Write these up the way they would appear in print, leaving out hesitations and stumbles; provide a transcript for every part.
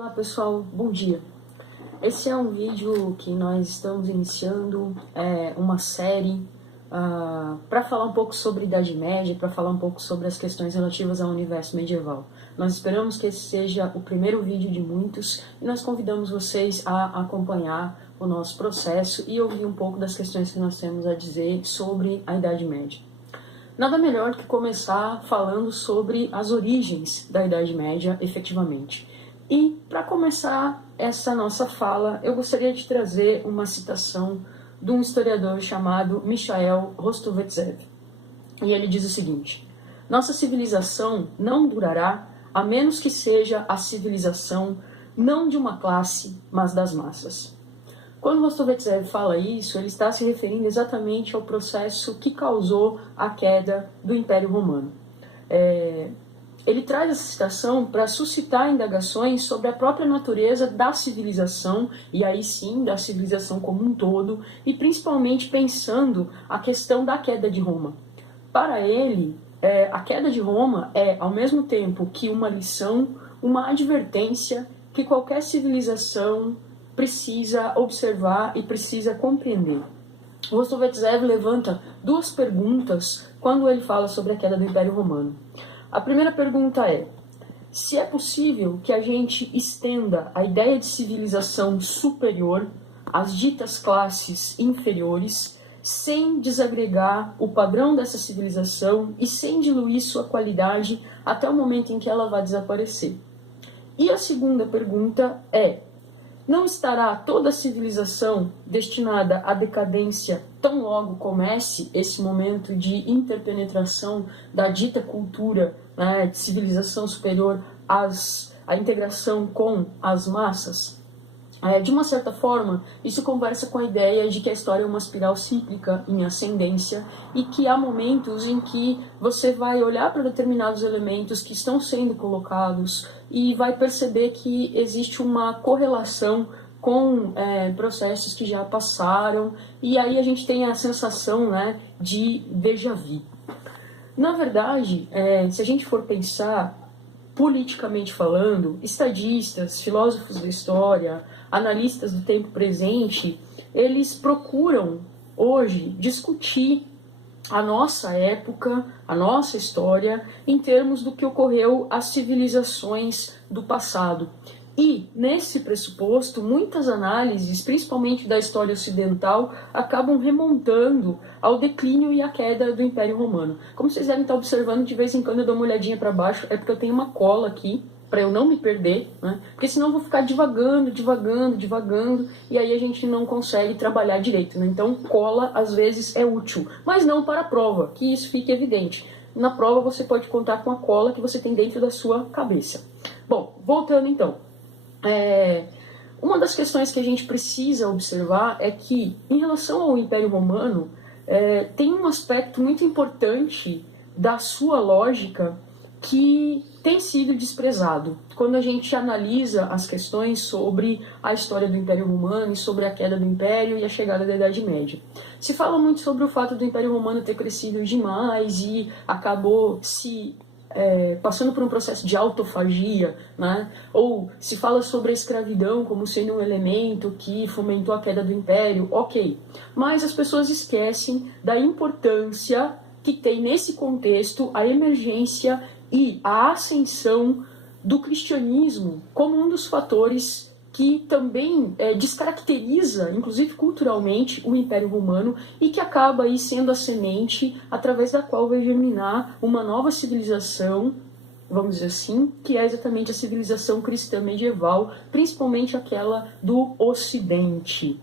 Olá pessoal, bom dia. Esse é um vídeo que nós estamos iniciando uma série para falar um pouco sobre Idade Média, para falar um pouco sobre as questões relativas ao universo medieval. Nós esperamos que esse seja o primeiro vídeo de muitos e nós convidamos vocês a acompanhar o nosso processo e ouvir um pouco das questões que nós temos a dizer sobre a Idade Média. Nada melhor do que começar falando sobre as origens da Idade Média, efetivamente. E, para começar essa nossa fala, eu gostaria de trazer uma citação de um historiador chamado Michael Rostovtsev. E ele diz o seguinte: nossa civilização não durará a menos que seja a civilização não de uma classe, mas das massas. Quando Rostovtsev fala isso, ele está se referindo exatamente ao processo que causou a queda do Império Romano. Ele traz essa citação para suscitar indagações sobre a própria natureza da civilização, e aí sim, da civilização como um todo, e principalmente pensando a questão da queda de Roma. Para ele, a queda de Roma é, ao mesmo tempo que uma lição, uma advertência que qualquer civilização precisa observar e precisa compreender. Rostovtsev levanta duas perguntas quando ele fala sobre a queda do Império Romano. A primeira pergunta é: se é possível que a gente estenda a ideia de civilização superior às ditas classes inferiores, sem desagregar o padrão dessa civilização e sem diluir sua qualidade até o momento em que ela vai desaparecer? E a segunda pergunta é: não estará toda a civilização destinada à decadência tão logo comece esse momento de interpenetração da dita cultura, né, de civilização superior à integração com as massas? De uma certa forma, isso conversa com a ideia de que a história é uma espiral cíclica em ascendência e que há momentos em que você vai olhar para determinados elementos que estão sendo colocados e vai perceber que existe uma correlação com processos que já passaram, e aí a gente tem a sensação, né, de déjà vu. Na verdade, se a gente for pensar politicamente falando, estadistas, filósofos da história, analistas do tempo presente, eles procuram hoje discutir a nossa época, a nossa história, em termos do que ocorreu às civilizações do passado. E, nesse pressuposto, muitas análises, principalmente da história ocidental, acabam remontando ao declínio e à queda do Império Romano. Como vocês devem estar observando, de vez em quando eu dou uma olhadinha para baixo, é porque eu tenho uma cola aqui, para eu não me perder, né? Porque senão eu vou ficar divagando, e aí a gente não consegue trabalhar direito, né? Então, cola, às vezes, é útil, mas não para a prova, que isso fique evidente. Na prova, você pode contar com a cola que você tem dentro da sua cabeça. Bom, voltando então. Uma das questões que a gente precisa observar é que, em relação ao Império Romano, tem um aspecto muito importante da sua lógica que tem sido desprezado quando a gente analisa as questões sobre a história do Império Romano e sobre a queda do Império e a chegada da Idade Média. Se fala muito sobre o fato do Império Romano ter crescido demais e acabou se passando por um processo de autofagia, né? Ou se fala sobre a escravidão como sendo um elemento que fomentou a queda do Império, ok. Mas as pessoas esquecem da importância que tem nesse contexto a emergência e a ascensão do cristianismo como um dos fatores que também descaracteriza, inclusive culturalmente, o Império Romano e que acaba aí sendo a semente através da qual vai germinar uma nova civilização, vamos dizer assim, que é exatamente a civilização cristã medieval, principalmente aquela do Ocidente.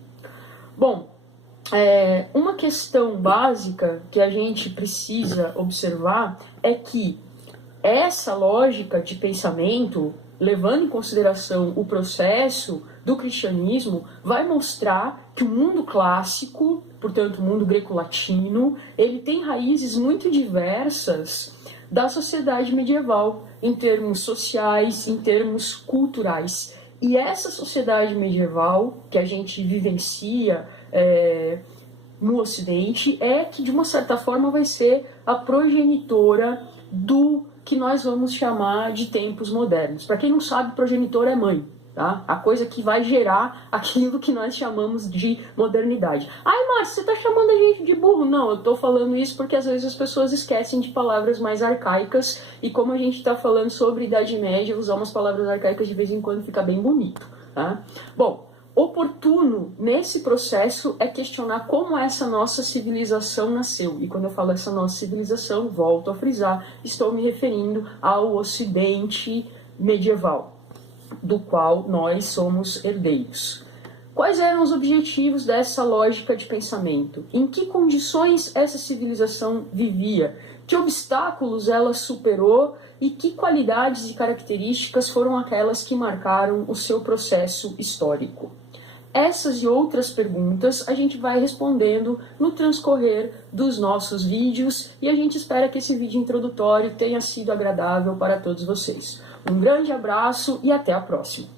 Bom, uma questão básica que a gente precisa observar é que essa lógica de pensamento, levando em consideração o processo do cristianismo, vai mostrar que o mundo clássico, portanto o mundo greco-latino, ele tem raízes muito diversas da sociedade medieval, em termos sociais, em termos culturais. E essa sociedade medieval que a gente vivencia no Ocidente é que, de uma certa forma, vai ser a progenitora do que nós vamos chamar de tempos modernos. Para quem não sabe, progenitor é mãe. tá? A coisa que vai gerar aquilo que nós chamamos de modernidade. Ai, Márcio, você está chamando a gente de burro? Não, eu estou falando isso porque às vezes as pessoas esquecem de palavras mais arcaicas e como a gente está falando sobre Idade Média, usar umas palavras arcaicas de vez em quando fica bem bonito, tá? Bom, oportuno nesse processo é questionar como essa nossa civilização nasceu. E quando eu falo essa nossa civilização, volto a frisar, estou me referindo ao Ocidente medieval, do qual nós somos herdeiros. Quais eram os objetivos dessa lógica de pensamento? Em que condições essa civilização vivia? Que obstáculos ela superou e que qualidades e características foram aquelas que marcaram o seu processo histórico? Essas e outras perguntas a gente vai respondendo no transcorrer dos nossos vídeos e a gente espera que esse vídeo introdutório tenha sido agradável para todos vocês. Um grande abraço e até a próxima!